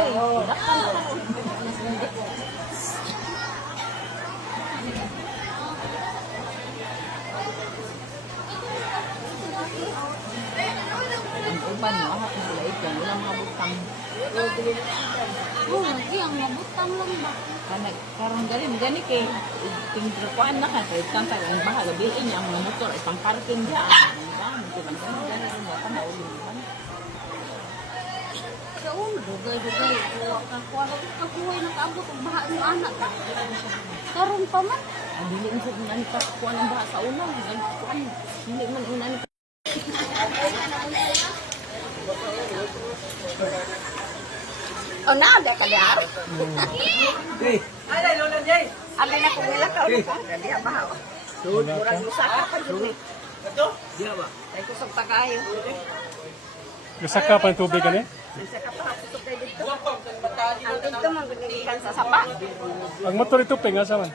oy. Ang uban mo, hapon sila ito, wala mga butang. Oo, lagi ang mabutang lang ba? Karang gani kay tingkuan na ka kay kanta ang bahala bilin niya ang motor isang parking diyan. Diba? Medyo man gani mo ka maulin. Sa uno, dugay-dugay. Kuha ka buhay ng kaabot ang baha ng anak. Karon pa man. Ang dili man sa nani ka kuan ang baha sa ulo, kuan dili man unan. O na, ada ka liar. Ay, lola Jay. Abi na kung nilakaw na ka. Dali ang baha. Murag lusaka pa dyan. Ito? Diya ba? Ay kusog pa kayo. Lusaka pa yung tubig ani? Lusaka pa kusog kayo dito. Buwan pa, kung matali Ang dito man gunilikan sa sapa. Ang motor ito ping asa man.